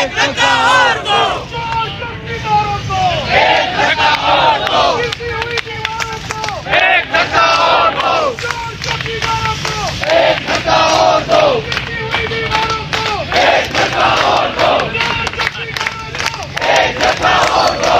एक धक्का और दो, चौकीदारों को एक धक्का और दो, गिरती हुई दीवारों को एक धक्का और दो, चौकीदारों को एक धक्का और दो, गिरती हुई दीवारों को एक धक्का और दो, एक धक्का और दो।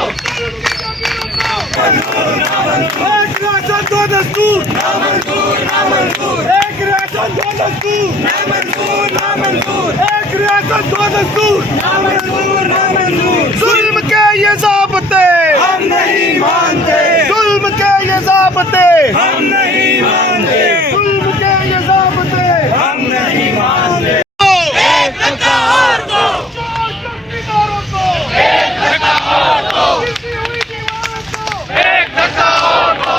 एक राशन दो दस्तूर ना मंजूर, ना मंजूर। एक राशन दो दस्तूर ना मंजूर, ना मंजूर। एक राशन दो दस्तूर ना मंजूर, ना मंजूर। जुल्म के ये ज़ाब्ते हम नहीं मानते, जुल्म के ये ज़ाब्ते हम नहीं मानते, जुल्म के ये ज़ाब्ते हम नहीं मानते। एक धक्का और दो, चौकीदारों को एक धक्का और दो, गिरती हुई दीवारों को एक धक्का और दो,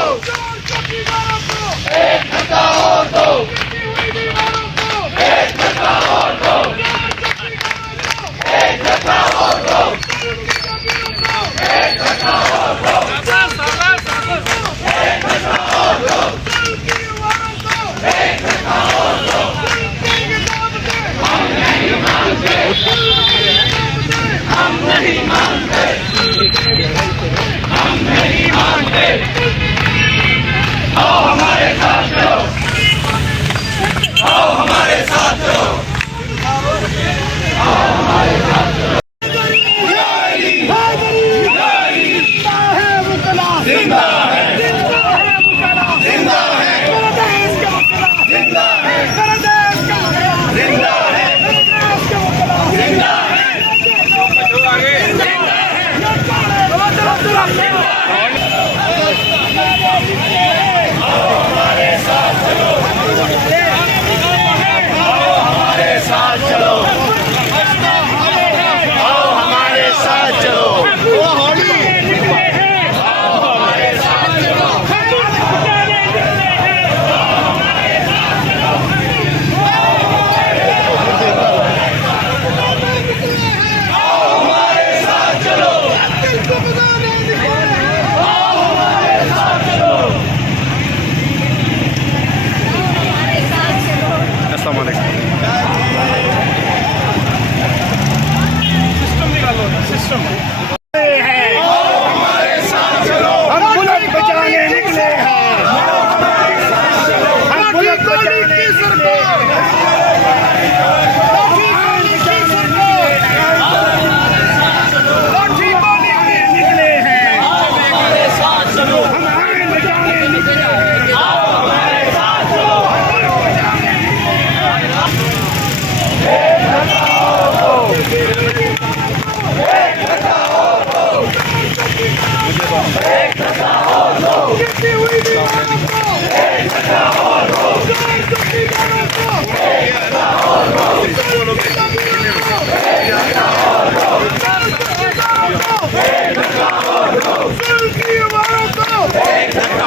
चौकीदारों को एक धक्का और दो, गिरती हुई दीवारों को एक धक्का और दो, एक धक्का और दो, एक धक्का और दो, एक धक्का और दो, एक धक्का और दो। हम नहीं मानते, हम नहीं मानते, हम नहीं मानते। आओ हमारे साथ चलो, आओ हमारे साथ चलो, आओ हमारे साथ चलो। जिंदा है, जिंदा है, जिंदा है, जिंदा है, जिंदा है, जिंदा है। आओ हमारे साथ चलो, आओ हमारे साथ चलो, आओ हमारे साथ चलो, आओ हमारे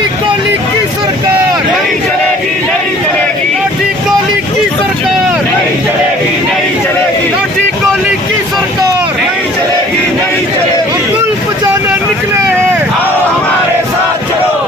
साथ चलो।